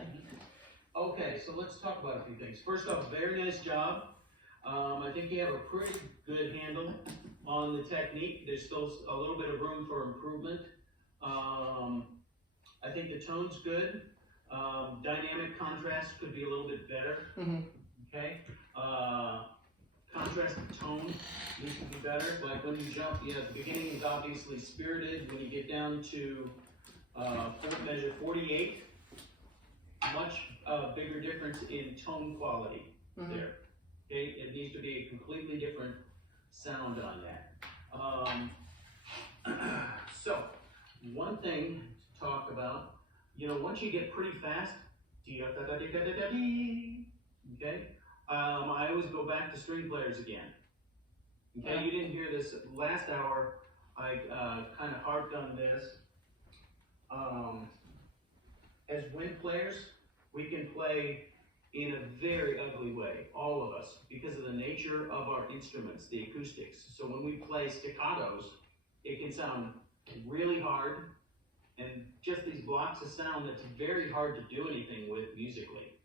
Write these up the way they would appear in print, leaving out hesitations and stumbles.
second. Okay, so let's talk about a few things. First off, very nice job. I think you have a pretty good handle on the technique. There's still a little bit of room for improvement. I think the tone's good. Dynamic contrast could be a little bit better. Okay. Contrast tone needs to be better. Like when you jump, you know, the beginning is obviously spirited. When you get down to measure 48, much bigger difference in tone quality there. Okay, it needs to be a completely different sound on that. So, one thing to talk about, you know, once you get pretty fast, okay, I always go back to string players again. Okay, you didn't hear this last hour. I kind of harped on this. As wind players, we can play in a very ugly way, all of us, because of the nature of our instruments, the acoustics. So when we play staccatos, it can sound really hard, and just these blocks of sound that's very hard to do anything with musically,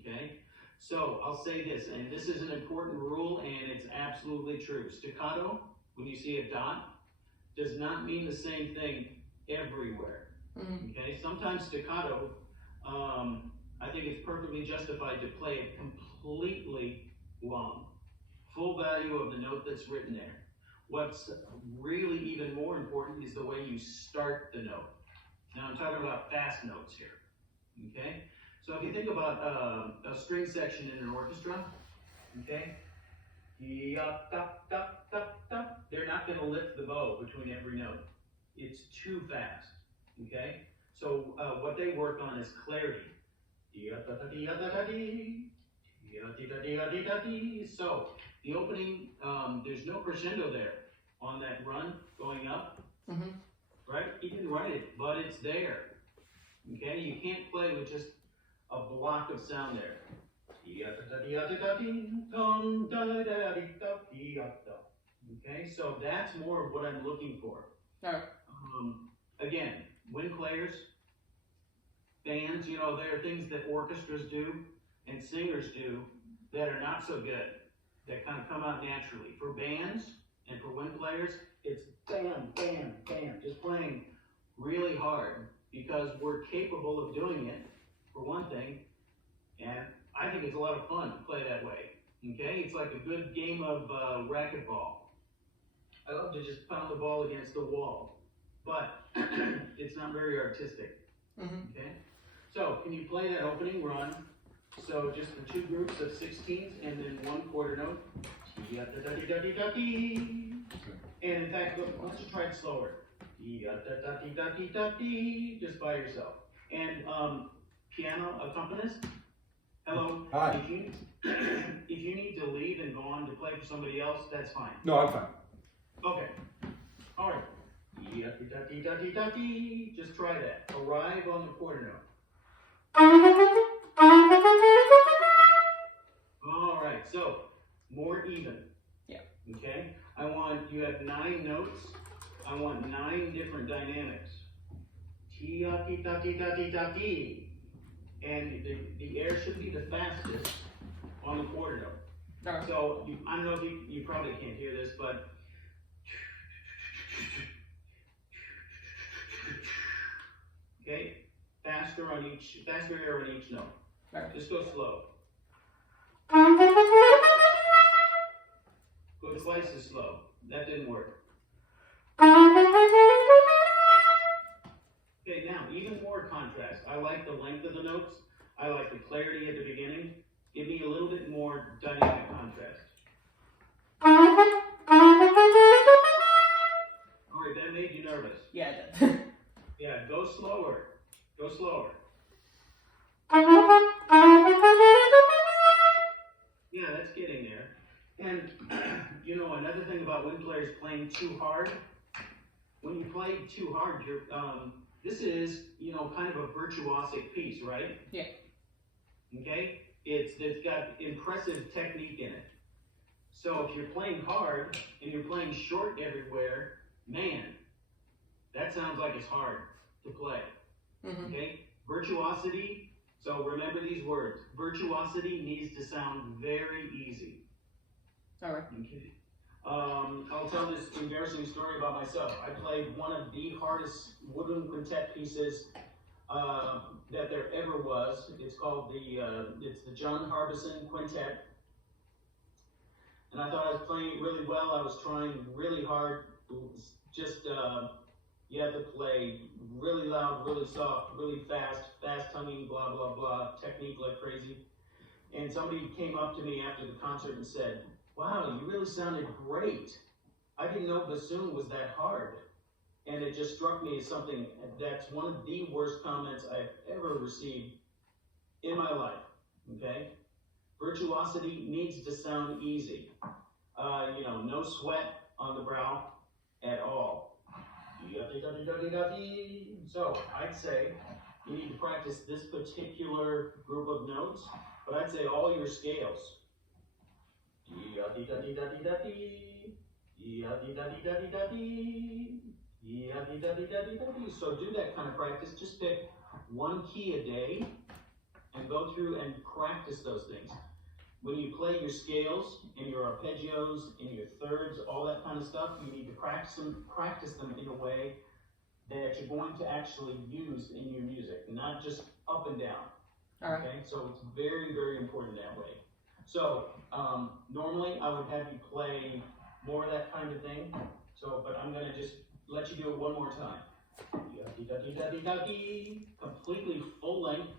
okay? So I'll say this, and this is an important rule, and it's absolutely true. Staccato, when you see a dot, does not mean the same thing everywhere, okay? Sometimes staccato, I think it's perfectly justified to play it completely long. Full value of the note that's written there. What's really even more important is the way you start the note. Now I'm talking about fast notes here, okay? So if you think about a string section in an orchestra, okay? They're not gonna lift the bow between every note. It's too fast, okay? So what they work on is clarity. So the opening, there's no crescendo there on that run going up, right? He didn't write it, but it's there. Okay, you can't play with just a block of sound there. Okay, so that's more of what I'm looking for. Again, wind players, bands, you know, there are things that orchestras do and singers do that are not so good, that kind of come out naturally. For bands and for wind players, it's bam, bam, bam, just playing really hard because we're capable of doing it, for one thing, and I think it's a lot of fun to play that way, okay? It's like a good game of racquetball. I love to just pound the ball against the wall, but it's not very artistic, okay? So, can you play that opening run? So, just the two groups of 16s and then one quarter note. And in fact, look, why don't you try it slower? Just by yourself. And piano accompanist, hello. Hi. If you need to leave and go on to play for somebody else, that's fine. No, I'm fine. Okay. All right. Just try that. Arrive on the quarter note. All right, so more even. Yeah. Okay. I want you have 9 notes. I want 9 different dynamics. And the air should be the fastest on the quarter note. So I don't know if you probably can't hear this, but okay, faster air on each note. Just go slow. Go twice as slow. That didn't work. Okay, now even more contrast. I like the length of the notes. I like the clarity at the beginning. Give me a little bit more dynamic contrast. All right, that made you nervous. Yeah, it does. Yeah, go slower. Go slower. Yeah, that's getting there. And, you know, another thing about wind players playing too hard, when you play too hard, you're, this is, you know, kind of a virtuosic piece, right? Yeah. Okay? It's got impressive technique in it. So if you're playing hard and you're playing short everywhere, man, that sounds like it's hard to play. Okay? Virtuosity, So remember these words. Virtuosity needs to sound very easy. All right. Okay. I'll tell this embarrassing story about myself. I played one of the hardest woodwind quintet pieces that there ever was. It's called it's the John Harbison Quintet. And I thought I was playing it really well. I was trying really hard. Just, you have to play really loud, really soft, really fast tonguing, blah, blah, blah, technique like crazy. And somebody came up to me after the concert and said, "Wow, you really sounded great. I didn't know bassoon was that hard." And it just struck me as something that's one of the worst comments I've ever received in my life, okay? Virtuosity needs to sound easy. No sweat on the brow at all. So I'd say you need to practice this particular group of notes, but I'd say all your scales. So do that kind of practice. Just pick one key a day and go through and practice those things. When you play your scales and your arpeggios and your thirds, all that kind of stuff, you need to practice them in a way that you're going to actually use in your music, not just up and down. All right. Okay, so it's very, very important that way. So normally I would have you play more of that kind of thing. So, but I'm gonna just let you do it one more time. Completely full length.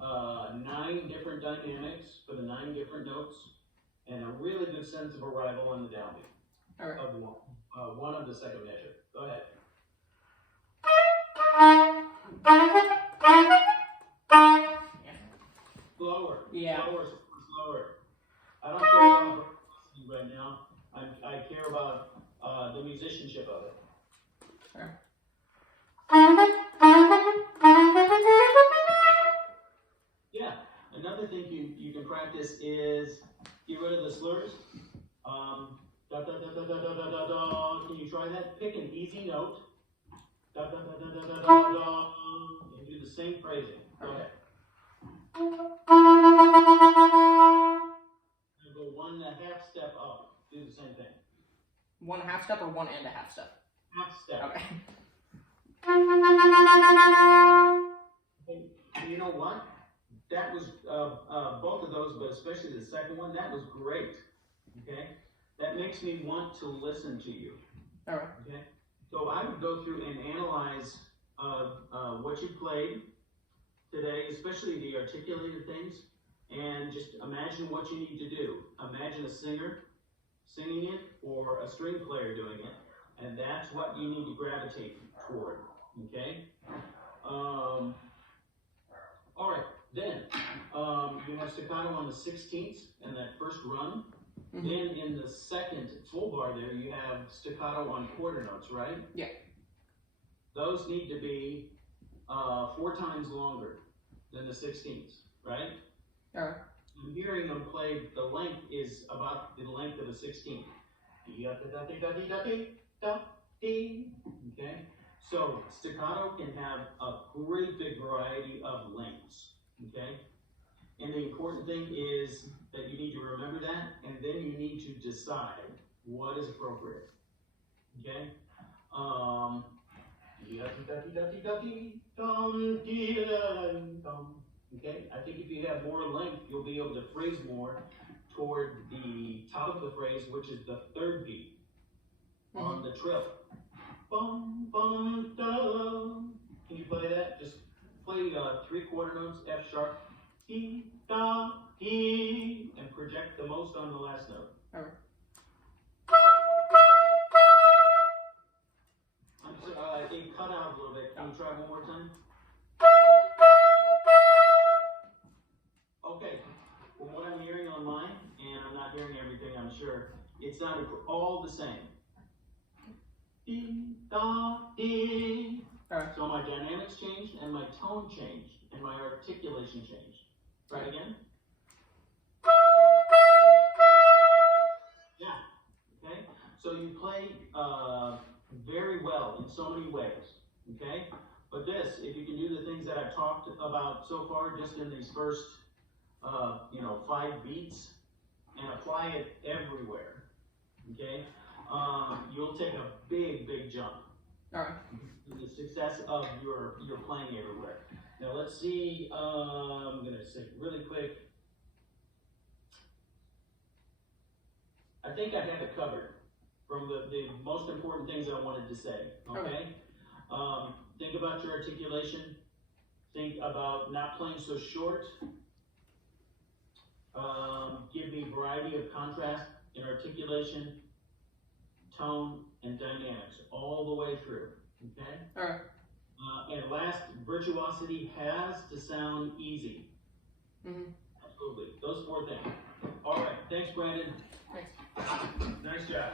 9 different dynamics for the 9 different notes, and a really good sense of arrival on the downbeat. All right. Of one of the second measure. Go ahead. Slower. Yeah. Slower. I don't care about velocity right now. I care about the musicianship of it. Sure. Yeah. Another thing you can practice is get rid of the slurs. Da da da da da da da da da. Can you try that? Pick an easy note. Da da da da da da da da. And do the same phrasing. Go ahead. And go 1.5 step up. Do the same thing. 1.5 step or 1.5 step? Half step. Okay. And you know what? That was both of those, but especially the second one. That was great. Okay. That makes me want to listen to you. All right. Okay. So I would go through and analyze what you played today, especially the articulated things, and just imagine what you need to do. Imagine a singer singing it or a string player doing it, and that's what you need to gravitate toward. Okay. All right. Then you have staccato on the 16th and that first run. Mm-hmm. Then in the second full bar there, you have staccato on quarter notes, right? Yeah. Those need to be 4 times longer than the 16th, right? All right. I'm hearing them play, the length is about the length of a 16th. Okay? So staccato can have a great big variety of lengths, okay? And the important thing is that you need to remember that, and then you need to decide what is appropriate, okay? Okay, I think if you have more length, you'll be able to phrase more toward the top of the phrase, which is the third beat on the trill. Bum, bum, da. Can you play that? Just play 3/4 notes, F sharp, E, da, E, and project the most on the last note. All right. I'm sorry, it cut out a little bit. Can you try one more time? Okay. From what I'm hearing online, and I'm not hearing everything, I'm sure, it sounded all the same. D, da, D. Right. So my dynamics changed, and my tone changed, and my articulation changed. Try it again. Yeah. Okay. So you play very well in so many ways. Okay. But this, if you can do the things that I've talked about so far, just in these first, 5 beats, and apply it everywhere, okay? You'll take a big, big jump Alright. in the success of your playing everywhere. Now let's see, I'm gonna say really quick. I think I have it covered from the most important things I wanted to say, okay? Think about your articulation. Think about not playing so short. Give me variety of contrast in articulation, tone, and dynamics all the way through, okay? Alright. And last, virtuosity has to sound easy. Mm-hmm. Absolutely, those 4 things. All right, thanks, Brandon. Thanks. Nice job.